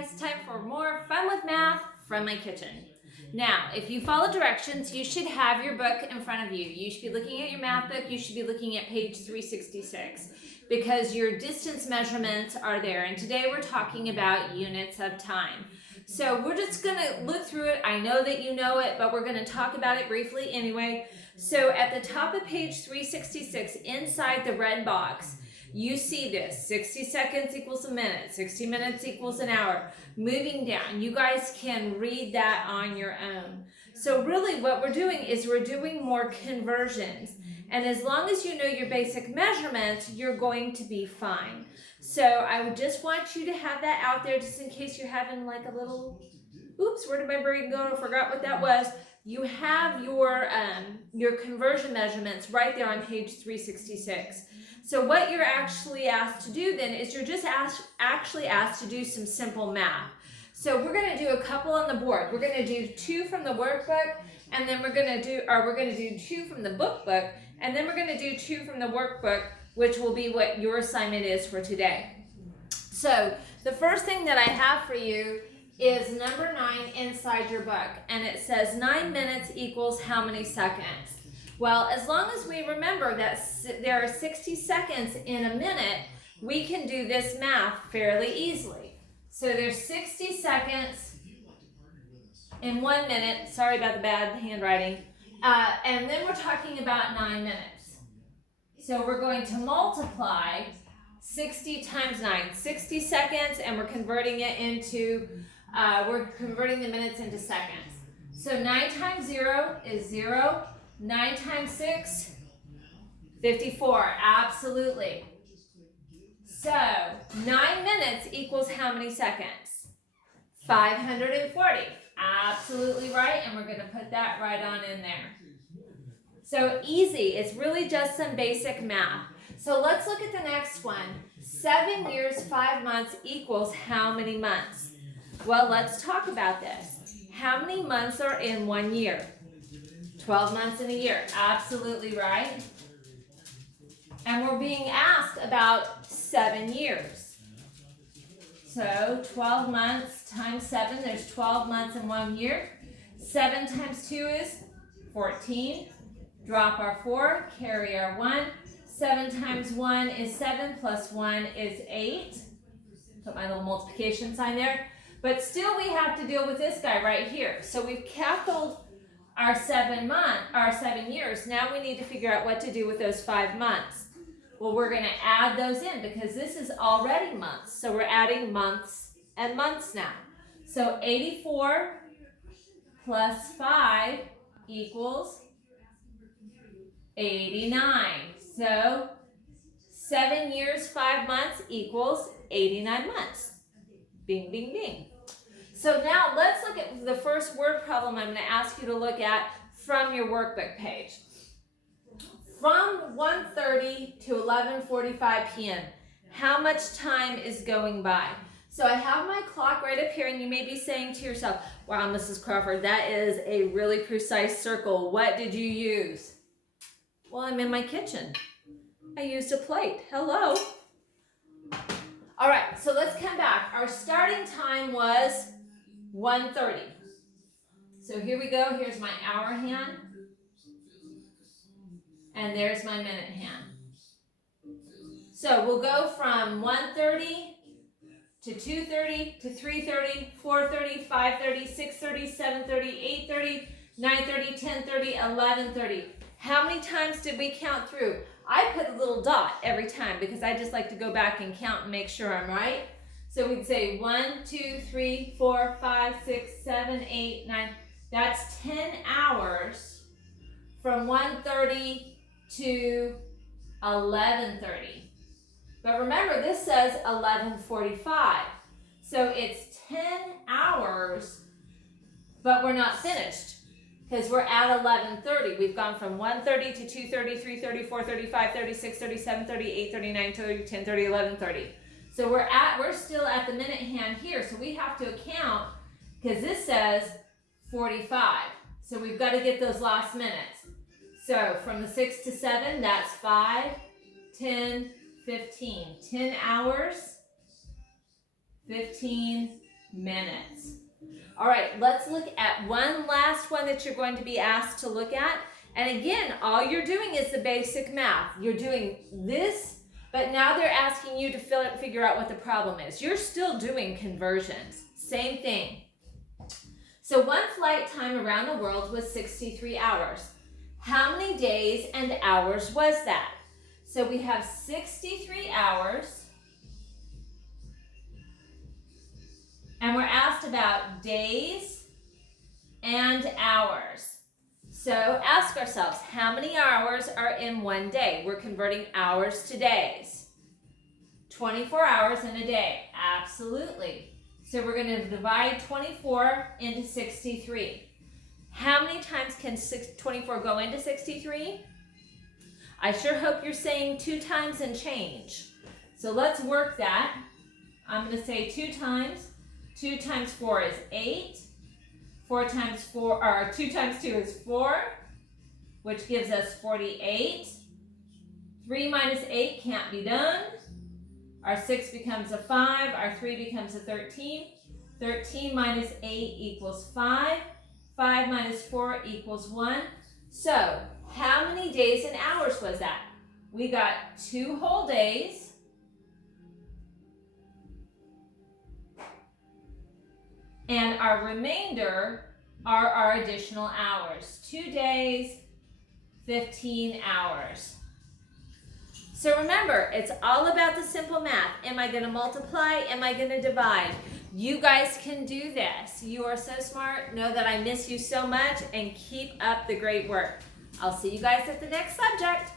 guys, time for more fun with math from my kitchen. Now, if you follow directions, you should have your book in front of you. You should be looking at your math book. You should be looking at page 366 because your distance measurements are there. And today we're talking about units of time. So we're just going to look through it. I know that you know it, but we're going to talk about it briefly anyway. So at the top of page 366, inside the red box, you see this, 60 seconds equals a minute, 60 minutes equals an hour. Moving down, you guys can read that on your own. So really what we're doing is we're doing more conversions. And as long as you know your basic measurements, you're going to be fine. So I would just want you to have that out there just in case you're having like a little, oops, where did my brain go? I forgot what that was. You have your conversion measurements right there on page 366. So what you're actually asked to do then is you're just actually asked to do some simple math. So we're going to do a couple on the board. We're going to do 2 from the workbook, and then we're going to do 2 from the book, and then we're going to do 2 from the workbook, which will be what your assignment is for today. So the first thing that I have for you is number 9 inside your book, and it says 9 minutes equals how many seconds? Well, as long as we remember that there are 60 seconds in a minute, we can do this math fairly easily. So there's 60 seconds in 1 minute. Sorry about the bad handwriting. And then we're talking about 9 minutes. So we're going to multiply 60 times 9, 60 seconds, and we're converting it into, we're converting the minutes into seconds. So 9 times 0 is 0. 9 times 6, 54, absolutely. So 9 minutes equals how many seconds? 540, absolutely right, and we're going to put that right on in there. So easy, it's really just some basic math. So let's look at the next one. 7 years, 5 months equals how many months? Well, let's talk about this. How many months are in 1 year? 12 months in a year, absolutely right. And we're being asked about 7 years. So 12 months times 7, there's 12 months in 1 year. 7 times 2 is 14. Drop our 4, carry our 1. 7 times 1 is 7, plus 1 is 8. Put my little multiplication sign there. But still we have to deal with this guy right here. So we've calculated our 7 years. Now we need to figure out what to do with those 5 months. Well, we're going to add those in because this is already months. So we're adding months and months now. So 84 plus 5 equals 89. So 7 years, 5 months equals 89 months. Bing, bing, bing. So now let's look at the first word problem I'm going to ask you to look at from your workbook page. From 1:30 to 11:45 p.m., how much time is going by? So I have my clock right up here, and you may be saying to yourself, wow, Mrs. Crawford, that is a really precise circle. What did you use? Well, I'm in my kitchen. I used a plate. Hello. All right, so let's come back. Our starting time was 1:30. So here we go. Here's my hour hand. And there's my minute hand. So we'll go from 1:30 to 2:30 to 3:30, 4:30, 5:30, 6:30, 7:30, 8:30, 9:30, 10:30, 11:30. How many times did we count through? I put a little dot every time because I just like to go back and count and make sure I'm right. So we'd say 1, 2, 3, 4, 5, 6, 7, 8, 9. That's 10 hours from 1:30 to 11:30. But remember, this says 11:45. So it's 10 hours, but we're not finished because we're at 11:30. We've gone from 1:30 to 2:30, 3:30, 4:30, 5:30, 6:30, 7:30, 8:30, 9:30, 10:30, 11:30. So we're still at the minute hand here. So we have to account because this says 45. So we've got to get those last minutes. So from the 6 to 7, that's 5, 10, 15. 10 hours, 15 minutes. All right, let's look at one last one that you're going to be asked to look at. And again, all you're doing is the basic math. You're doing this, but now they're asking you to figure out what the problem is. You're still doing conversions. Same thing. So one flight time around the world was 63 hours. How many days and hours was that? So we have 63 hours. And we're asked about days and hours. So ask ourselves, how many hours are in one day? We're converting hours to days. 24 hours in a day, absolutely. So we're going to divide 24 into 63. How many times can 24 go into 63? I sure hope you're saying 2 times and change. So let's work that. I'm going to say 2 times. 2 times 4 is 8. 4 times 4, or 2 times 2 is 4, which gives us 48. 3 minus 8 can't be done. Our 6 becomes a 5. Our 3 becomes a 13. 13 minus 8 equals 5. 5 minus 4 equals 1. So, how many days and hours was that? We got 2 whole days. And our remainder are our additional hours. 2 days, 15 hours. So remember, it's all about the simple math. Am I going to multiply? Am I going to divide? You guys can do this. You are so smart. Know that I miss you so much, and keep up the great work. I'll see you guys at the next subject.